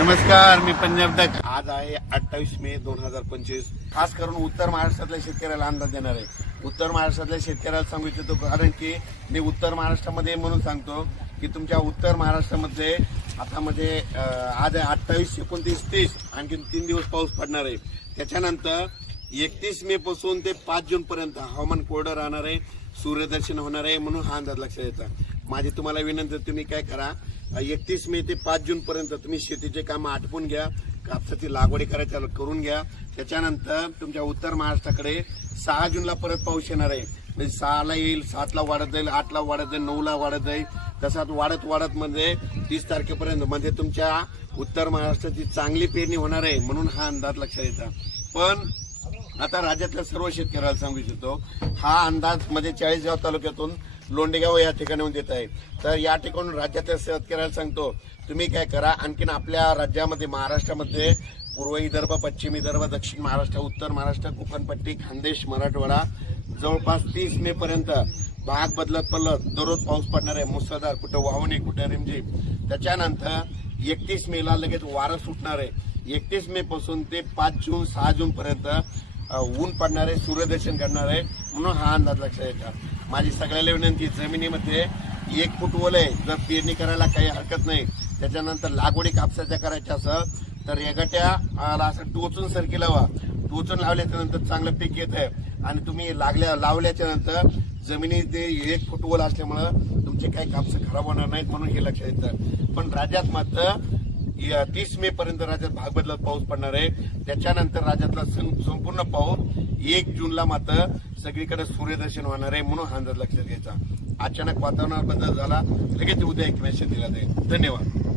नमस्कार, मी पंजाब तक. आज आहे 28 मे 2025. खास करून उत्तर महाराष्ट्रातल्या शेतकऱ्याला अंदाज देणार आहे. उत्तर महाराष्ट्रातल्या शेतकऱ्याला सांगू इच्छितो, कारण की मी उत्तर महाराष्ट्रामध्ये म्हणून सांगतो की तुमच्या उत्तर महाराष्ट्रामध्ये आता म्हणजे आज 28, 29, 30 आणखी 3 दिवस पाऊस पडणार आहे. त्याच्यानंतर 31 मे पासून ते 5 जून पर्यंत हवामान कोरडं राहणार आहे, सूर्यदर्शन होणार आहे. म्हणून हा अंदाज लक्षात येतो. माझी तुम्हाला विनंती, तुम्ही काय करा, 31 मे ते 5 जून पर्यंत तुम्ही शेतीचे काम आटपून घ्या, कापसाची लागवडी करायच्या करून घ्या. त्याच्यानंतर तुमच्या उत्तर महाराष्ट्राकडे 6 जूनला परत पाऊस येणार आहे. म्हणजे 6ला येईल, 7ला वाढत जाईल, 8ला वाढत जाईल, 9ला वाढत जाईल. तसाच वाढत वाढत म्हणजे 30 तारखेपर्यंत म्हणजे तुमच्या उत्तर महाराष्ट्राची चांगली पेरणी होणार आहे. म्हणून हा अंदाज लक्षात येतो. पण आता राज्यातल्या सर्व शेतकऱ्याला सांगू इच्छितो, हा अंदाज म्हणजे 40गाव तालुक्यातून लोंडेगाव या ठिकाणाहून देत आहे. तर या ठिकाणून राज्यातल्या शेतकऱ्याला सांगतो, तुम्ही काय करा, आणखीन आपल्या राज्यामध्ये महाराष्ट्रामध्ये पूर्व विदर्भ, पश्चिम विदर्भ, दक्षिण महाराष्ट्र, उत्तर महाराष्ट्र, कोकणपट्टी, खानदेश, मराठवाडा जवळपास 30 मे पर्यंत भाग बदलत दररोज पाऊस पडणार आहे. मुसळधार, कुठं वाहणे, कुठं रिमझिम. त्याच्यानंतर 31 मेला लगेच वारं सुटणार आहे. 31 मे पासून ते 5 जून 6 जून पर्यंत ऊन पडणार आहे, सूर्यदर्शन करणार आहे. म्हणून हा अंदाज लक्षात येतो. माझी सगळ्याला विनंती, जमिनीमध्ये 1 फूट ओल आहे, जर पेरणी करायला काही हरकत नाही. त्याच्यानंतर लागवडी कापसाच्या करायच्या असेल तर रेगाट्या असं टोचून सरकी लावा. टोचून लावल्याच्या नंतर चांगलं पीक येत आहे. आणि तुम्ही लावल्याच्या नंतर जमिनीत 1 फूट ओल असल्यामुळं तुमचे काही कापस खराब होणार नाहीत. म्हणून हे लक्षात येतं. पण राज्यात मात्र 30 मे पर्यंत राज्यात भाग बदलत पाऊस पडणार आहे. त्याच्यानंतर राज्यातला संपूर्ण पाऊस 1 जूनला मात्र सगळीकडे सूर्यदर्शन होणार आहे. म्हणून हा अंदाज लक्षात घ्यायचा. अचानक वातावरणात बदल झाला, लगेच उद्या एक मेसेज दिला जाईल. धन्यवाद.